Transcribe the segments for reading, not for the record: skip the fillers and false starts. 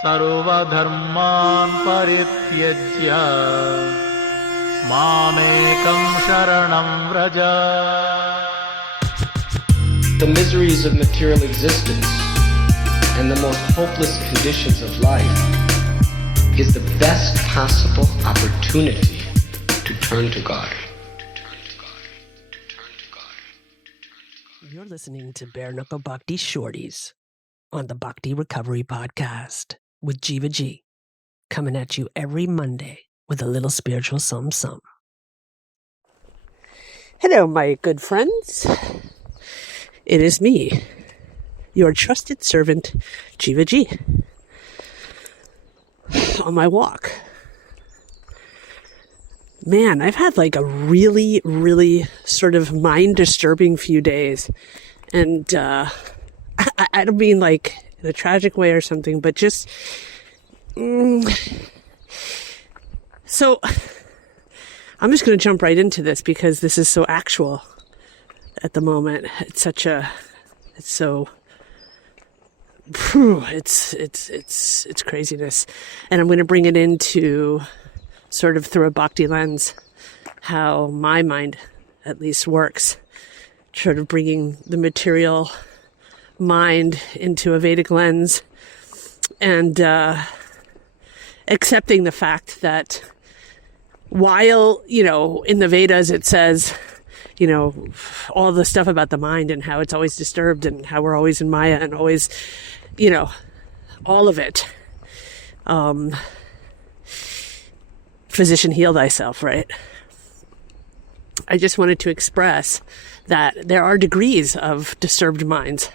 सर्वधर्मान् परित्यज्य मामेकं शरणं Vraj. The miseries of material existence and the most hopeless conditions of life is the best possible opportunity to turn to God. You're listening to Bare Knuckle Bhakti Shorties on the Bhakti Recovery Podcast with Jiva G, coming at you every Monday with a little spiritual something. Hello, my good friends. It is me, your trusted servant, Jiva G, on my walk. Man, I've had like a really, really sort of mind-disturbing few days. And I don't mean like in a tragic way or something, but just... So, I'm just going to jump right into this because this is so actual at the moment. It's craziness. And I'm going to bring it into sort of through a Bhakti lens, how my mind at least works, sort of bringing the material mind into a Vedic lens and accepting the fact that while, in the Vedas it says, all the stuff about the mind and how it's always disturbed and how we're always in Maya and always, all of it. Physician, heal thyself, right? I just wanted to express that there are degrees of disturbed minds.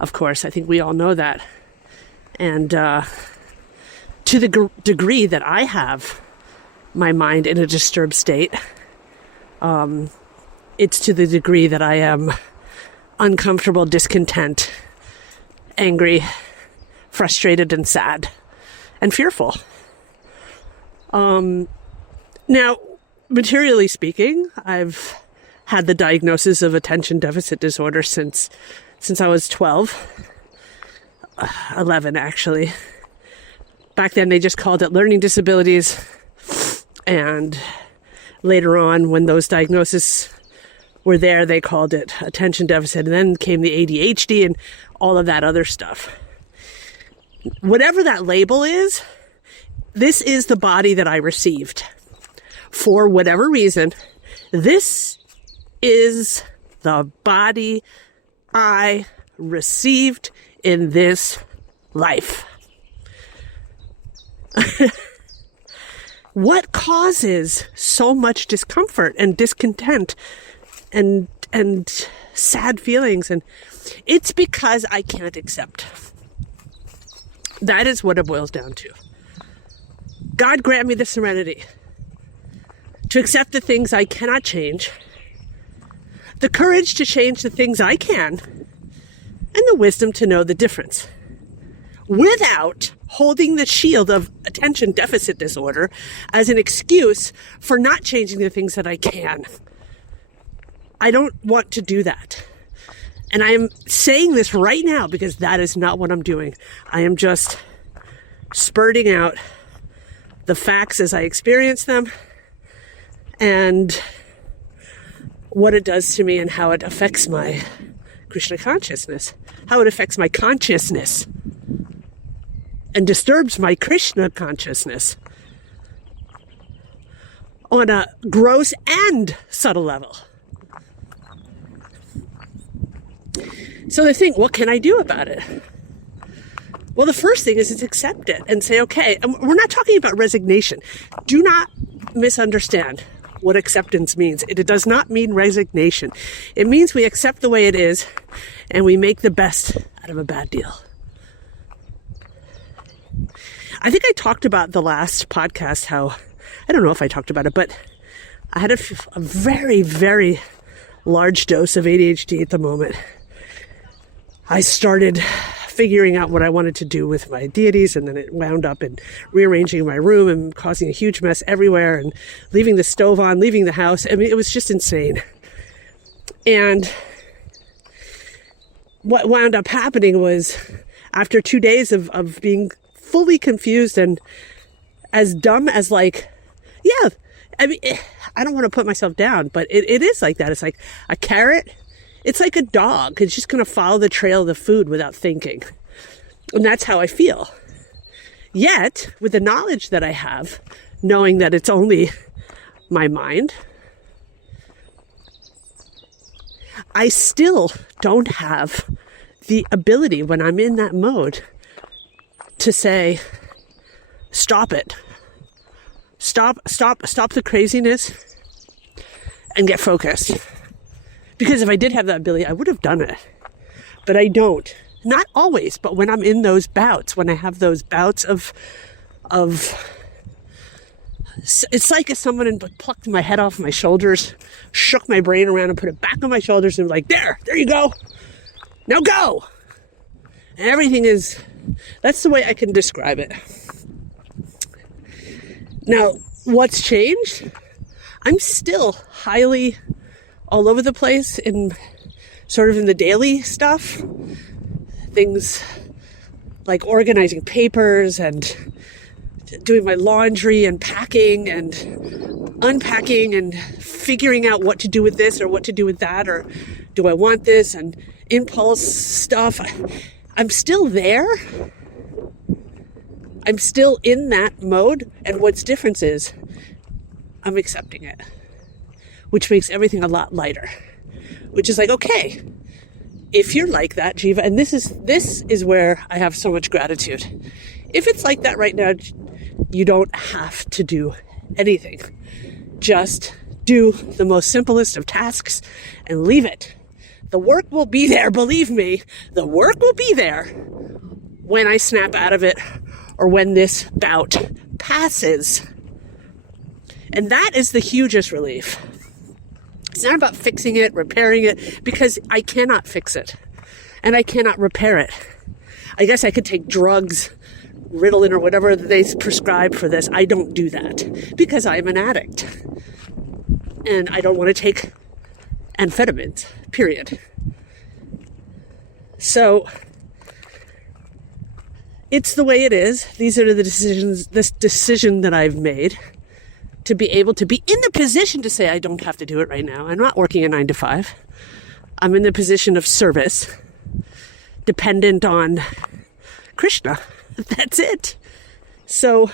Of course, I think we all know that. And to the degree that I have my mind in a disturbed state, it's to the degree that I am uncomfortable, discontent, angry, frustrated, and sad, and fearful. Now, materially speaking, I've had the diagnosis of attention deficit disorder since I was 11 actually. Back then they just called it learning disabilities. And later on, when those diagnoses were there, they called it attention deficit. And then came the ADHD and all of that other stuff. Whatever that label is, this is the body that I received. For whatever reason, this is the body I received in this life. What causes so much discomfort and discontent and sad feelings? And it's because I can't accept. That is what it boils down to. God grant me the serenity to accept the things I cannot change, the courage to change the things I can, and the wisdom to know the difference without holding the shield of attention deficit disorder as an excuse for not changing the things that I can. I don't want to do that. And I am saying this right now because that is not what I'm doing. I am just spurting out the facts as I experience them and what it does to me and how it affects my Krishna consciousness, how it affects my consciousness and disturbs my Krishna consciousness on a gross and subtle level. So they think, what can I do about it? Well, the first thing is accept it and say, okay, and we're not talking about resignation. Do not misunderstand what acceptance means. It does not mean resignation. It means we accept the way it is and we make the best out of a bad deal. I think I talked about the last podcast how, I don't know if I talked about it, but I had a very, very large dose of ADHD at the moment. I started figuring out what I wanted to do with my deities, and then it wound up in rearranging my room and causing a huge mess everywhere and leaving the stove on, leaving the house. I mean, it was just insane. And what wound up happening was, after 2 days of being fully confused and as dumb as like, yeah, I mean, I don't want to put myself down, but it is like that. It's like a carrot. It's like a dog. It's just going to follow the trail of the food without thinking. And that's how I feel. Yet, with the knowledge that I have, knowing that it's only my mind, I still don't have the ability when I'm in that mode to say, stop it. Stop the craziness and get focused. Because if I did have that ability, I would have done it. But I don't. Not always, but when I'm in those bouts, when I have those bouts of it's like if someone had plucked my head off my shoulders, shook my brain around and put it back on my shoulders and like, there you go. Now go. And everything is, that's the way I can describe it. Now, what's changed? I'm still highly all over the place in sort of in the daily stuff. Things like organizing papers and doing my laundry and packing and unpacking and figuring out what to do with this or what to do with that, or do I want this, and impulse stuff. I'm still there. I'm still in that mode, and what's different is I'm accepting it, which makes everything a lot lighter, which is like, okay, if you're like that, Jiva, and this is where I have so much gratitude. If it's like that right now, you don't have to do anything. Just do the most simplest of tasks and leave it. The work will be there, believe me. The work will be there when I snap out of it or when this bout passes. And that is the hugest relief. It's not about fixing it, repairing it, because I cannot fix it and I cannot repair it. I guess I could take drugs, Ritalin or whatever they prescribe for this. I don't do that because I'm an addict and I don't want to take amphetamines, period. So it's the way it is. These are the decisions, this decision that I've made to be able to be in the position to say I don't have to do it right now. I'm not working a 9 to 5. I'm in the position of service, dependent on Krishna. That's it. So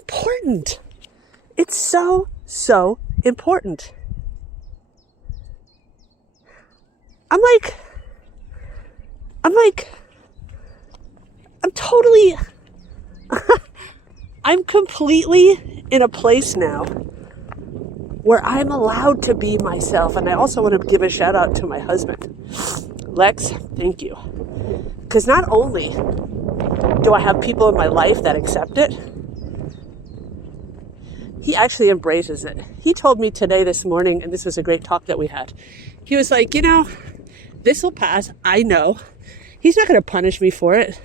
important. It's so important. I'm totally, I'm completely in a place now where I'm allowed to be myself. And I also want to give a shout out to my husband. Lex, thank you. Because not only do I have people in my life that accept it, he actually embraces it. He told me today, this morning, and this was a great talk that we had. He was like, this will pass. I know. He's not going to punish me for it.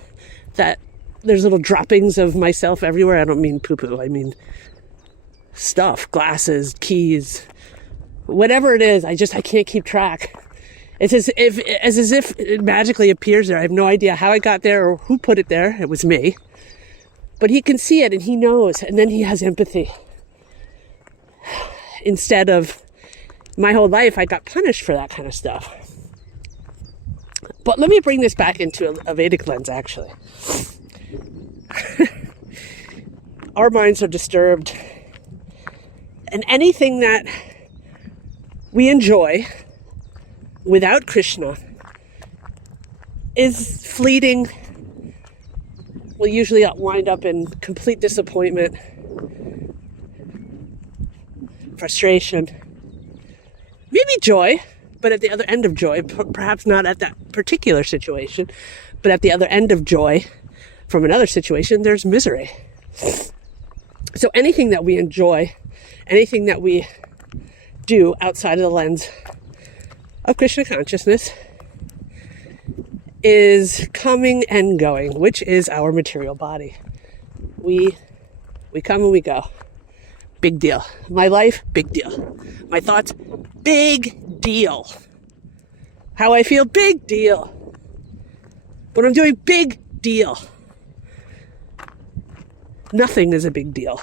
That there's little droppings of myself everywhere. I don't mean poo-poo. I mean stuff, glasses, keys, whatever it is. I can't keep track. It's as if it magically appears there. I have no idea how it got there or who put it there. It was me. But he can see it and he knows. And then he has empathy. Instead of my whole life, I got punished for that kind of stuff. But let me bring this back into a Vedic lens, actually. Our minds are disturbed. And anything that we enjoy without Krishna is fleeting, will usually wind up in complete disappointment, frustration, maybe joy, but at the other end of joy, perhaps not at that particular situation, but at the other end of joy from another situation, there's misery. So anything that we enjoy, anything that we do outside of the lens of Krishna consciousness is coming and going, which is our material body. We come and we go. Big deal. My life, big deal. My thoughts, big deal. How I feel, big deal. What I'm doing, big deal. Nothing is a big deal.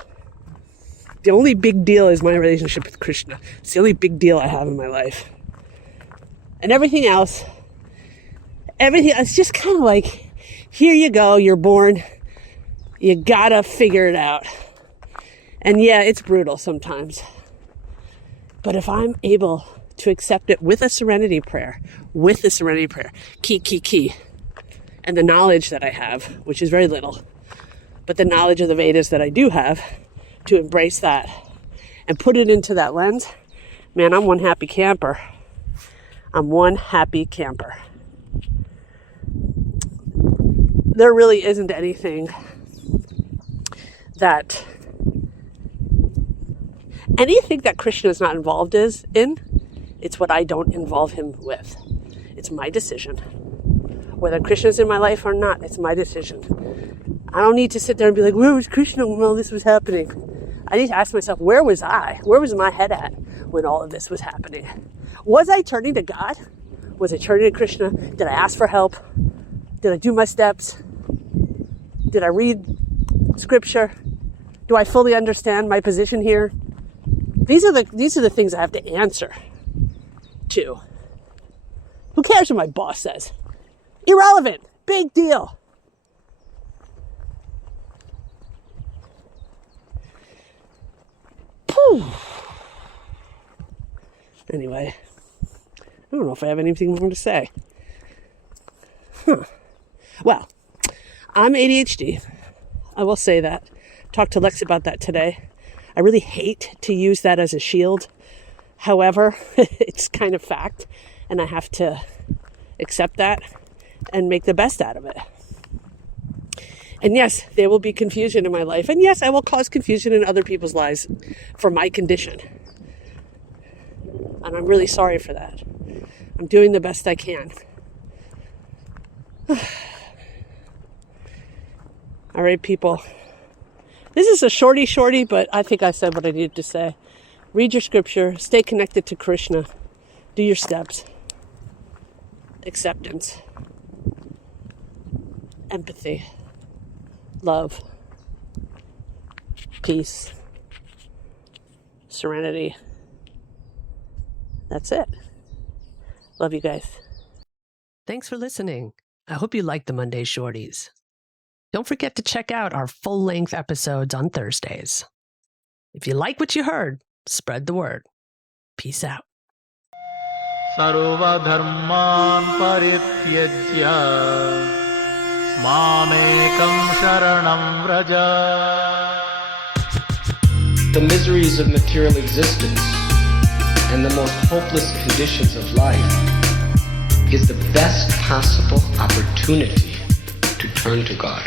The only big deal is my relationship with Krishna. It's the only big deal I have in my life. And everything else, it's just kind of like, here you go, you're born. You gotta figure it out. And yeah, it's brutal sometimes. But if I'm able to accept it with a serenity prayer, key, and the knowledge that I have, which is very little, but the knowledge of the Vedas that I do have, to embrace that and put it into that lens, man, I'm one happy camper. There really isn't anything that Krishna is not involved in. It's what I don't involve him with. It's my decision. Whether Krishna's in my life or not, it's my decision. I don't need to sit there and be like, where was Krishna when all this was happening? I need to ask myself, where was I? Where was my head at when all of this was happening? Was I turning to God? Was I turning to Krishna? Did I ask for help? Did I do my steps? Did I read scripture? Do I fully understand my position here? These are the things I have to answer to. Who cares what my boss says? Irrelevant. Big deal. Whew. Anyway, I don't know if I have anything more to say. Well, I'm ADHD. I will say that. Talked to Lex about that today. I really hate to use that as a shield. However, it's kind of fact, and I have to accept that and make the best out of it. And yes, there will be confusion in my life. And yes, I will cause confusion in other people's lives for my condition. And I'm really sorry for that. I'm doing the best I can. All right, people. This is a shorty, but I think I said what I needed to say. Read your scripture. Stay connected to Krishna. Do your steps. Acceptance. Empathy. Love. Peace. Serenity. That's it. Love you guys. Thanks for listening. I hope you liked the Monday Shorties. Don't forget to check out our full-length episodes on Thursdays. If you like what you heard, spread the word. Peace out. सर्वधर्मान् परित्यज्य मामेकं शरणं Vraj. The miseries of material existence and the most hopeless conditions of life is the best possible opportunity to turn to God.